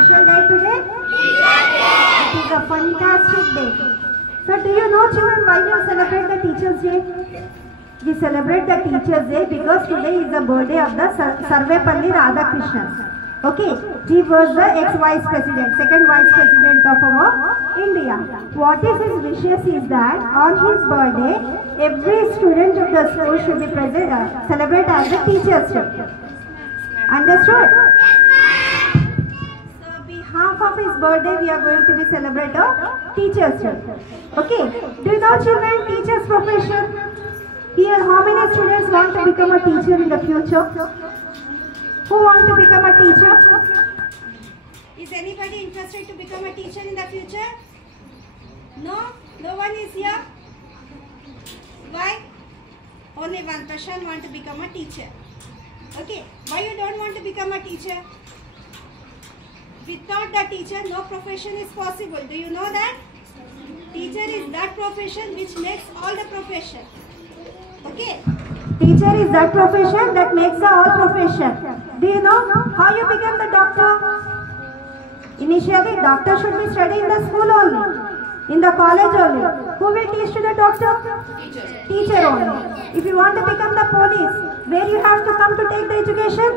special day today? It is a fantastic day. So do you know, children, why we celebrate the Teachers' Day? We celebrate the Teachers' Day because today is the birthday of the Sarvepalli Radhakrishnan. Okay, he was the ex-vice president, second vice president of our India. What is his wishes is that on his birthday, every student of the school should be present, celebrate as a Teachers' Day. Understood? So, on behalf of his birthday, we are going to be celebrate a Teachers' Day. Okay, do you know, children, teachers' profession? Here, how many students want to become a teacher in the future? Who wants to become a teacher? Is anybody interested to become a teacher in the future? No? No one is here? Why? Only one person wants to become a teacher. Okay. Why you don't want to become a teacher? Without the teacher, no profession is possible. Do you know that? Teacher is that profession which makes all the profession. Okay. Teacher is that profession that makes the all profession. Do you know how you become the doctor? Initially, doctor should be studying in the school only, in the college only. Who will teach to the doctor? Teacher only. If you want to become the police, where you have to come to take the education?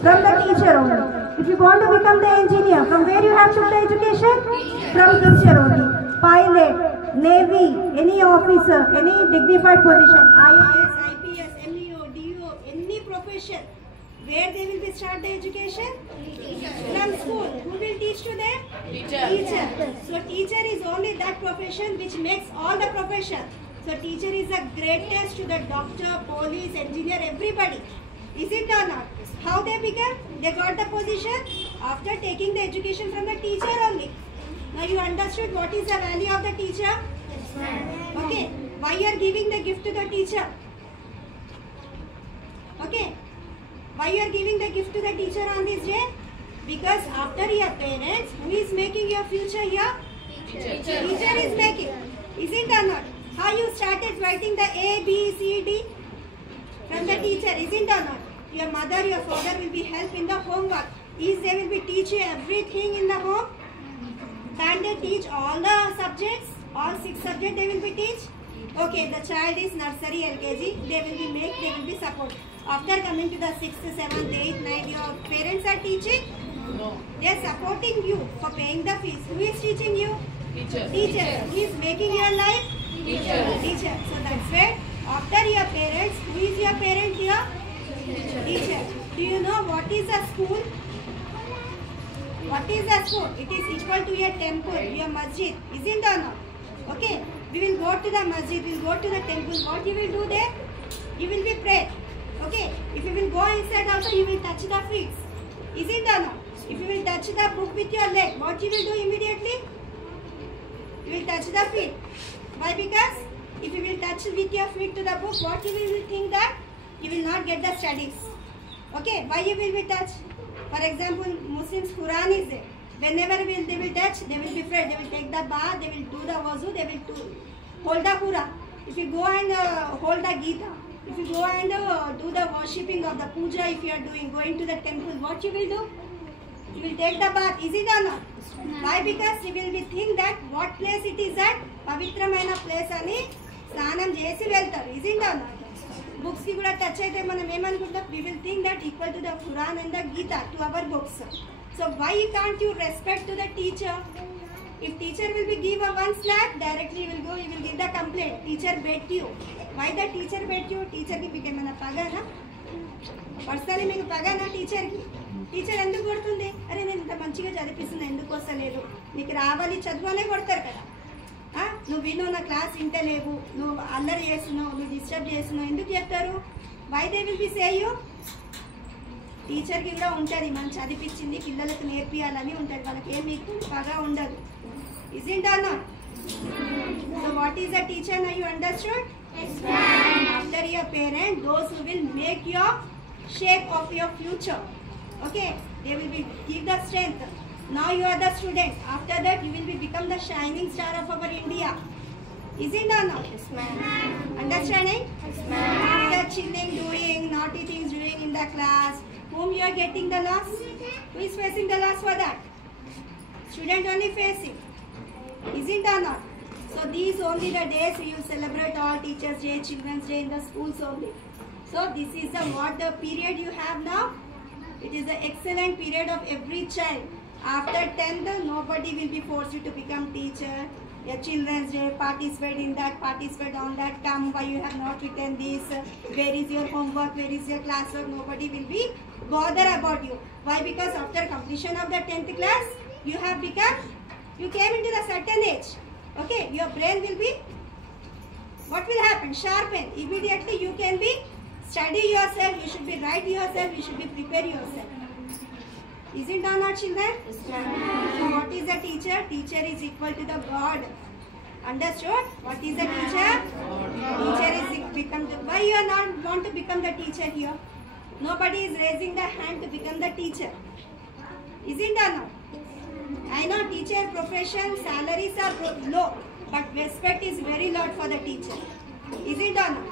From the teacher only. If you want to become the engineer, from where you have to take the education? From teacher only. Pilot, Navy, any officer, any dignified position, IAS, IPS, MEO, DO, any profession, where they will be start the education? From school. Who will teach to them? Teacher. So teacher is only that profession which makes all the profession. So teacher is the greatest to the doctor, police, engineer, everybody. Is it or not? How they become? They got the position after taking the education from the teacher only. Now you understood what is the value of the teacher? Yes, ma'am. Okay. Why you are giving the gift to the teacher? Okay. Why you are giving the gift to the teacher on this day? Because after your parents, who is making your future here? Teacher. Teacher is making. Is it or not? How you started writing the A, B, C, D? From the teacher. Is it or not? Your mother, your father will be help in the homework. Is they will be teach you everything in the home? Can they teach all the subjects? All 6 subjects they will be teach? Okay, the child is nursery, LKG. They will be support. After coming to the 6th, 7th, 8th, 9th, your parents are teaching? No. They are supporting you for paying the fees. Who is teaching you? Teacher. Teacher. Who is making your life? Teacher. Teacher. So that's where after your parents, who is your parent here? Teacher. Do you know what is a school? What is a school? It is equal to your temple, your masjid. Isn't or not? Okay. We will go to the masjid, we will go to the temple. What you will do there? You will be pray. Okay. If you will go inside also, you will touch the feet. Isn't or not? If you will touch the book with your leg, what you will do immediately? You will touch the feet. Why? Because if you will touch with your feet to the book, what you will think that? You will not get the studies. Okay. Why you will be touch? For example, Muslims Quran is there. Whenever they will touch, they will be afraid. They will take the bath, they will do the wuzu, they will hold the Quran. If you go and hold the Gita, if you go and do the worshipping of the puja, if you are going to the temple, what you will do? You will take the bath. Is it or not? Why? Because you will be think that what place it is at? Pavitramaina place ani snanam chesi veltaru. Is it or not? Books ki kuda touch aithe manam emanuntam, we will think that equal to the Quran and the Gita to our books. So why can't you respect to the teacher? If teacher will be give a one slap, directly you will go, you will give the complaint. Teacher bet you. Why the teacher bet you? Teacher ki became mana paga na? Personally meeku paga na teacher ki? Teacher enduku కొడుతుంది? అరే నేను ఇంత మంచిగా చదివిస్తున్నా ఎందుకు వస్తలేదు? నీకు రావాలి చదువునే కొడతారు కదా. నువ్వు విను నా క్లాస్ ఇంటలేవు, నువ్వు అల్లరి చేస్తున్నావు, నువ్వు డిస్టర్బ్ చేస్తున్నావు ఎందుకు చెప్తారు? Why they will be say you? Teacher కి కూడా ఉంటది మనం చదివించింది పిల్లలకు నేర్పియాలని ఉంటది, వాళ్ళకి ఏం మీకు బాగా ఉండదు. Isn't or not? So what is a teacher? Now you understood? Yes, ma'am. After your parent, those who will make your shape of your future. Okay, they will be give the strength. Now you are the student. After that you will be become the shining star of our India. Is it or not? Yes, ma'am. Understanding? Yes, ma'am. After chilling, doing naughty things doing in the class, whom you are getting the loss? Who is facing the loss for that? Student only face it. Is it or not? So these only the days we will celebrate all Teachers' Day, Children's Day in the schools only. So this is the what the period you have now. It is the excellent period of every child. After 10th, nobody will be forced to become teacher. A Children's Day, participate in that, participate on that. Come, why you have not written this? Where is your homework? Where is your classwork? Nobody will be bother about you. Why? Because after completion of the 10th class, you have become, you came into the certain age. Okay, your brain will be, what will happen? Sharpen. Immediately you can be study yourself, you should be write yourself, you should be prepare yourself. Is it or not, children? So what is a teacher? Teacher is equal to the God. Understood? What is a teacher? Teacher is become the, why you are not want to become the teacher here? Nobody is raising the hand to become the teacher. Is it or not? I know teacher profession salaries are low, but respect is very lot for the teacher. Is it or not?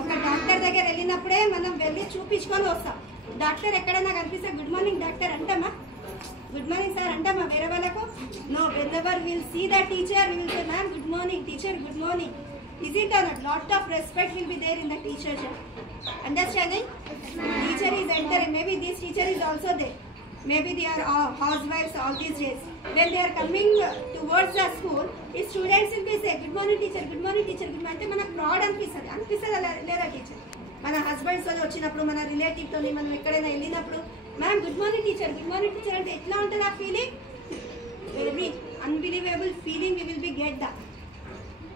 ఒక doctor దగ్గర వెళ్ళినప్పుడే మనం వెళ్ళి చూపించుకొని వస్తాం. Doctor ఎక్కడైనా కనిపిస్తే good morning doctor అంటామా? గుడ్ మార్నింగ్ సార్ అంటామా వేరే వాళ్ళకు? No, whenever we will see the teacher, we will say, ma'am, good morning, teacher, good morning. Is it or not? Lot of respect will be there in the teacher job. Understanding? Teacher is entering. Maybe this teacher is also there. Maybe they are housewives all these days. When they are coming towards the school, if students will be say, good morning teacher, good morning teacher, good morning. అంటే మనకు proud అనిపిస్తుంది లేదా teacher? మన husbands తో వచ్చినప్పుడు, మన relative తోని మనం ఎక్కడైనా వెళ్ళినప్పుడు, మ్యామ్ గుడ్ మార్నింగ్ టీచర్ అంటే ఎట్లా ఉంటుంది ఆ feeling? Very unbelievable feeling we will be get that.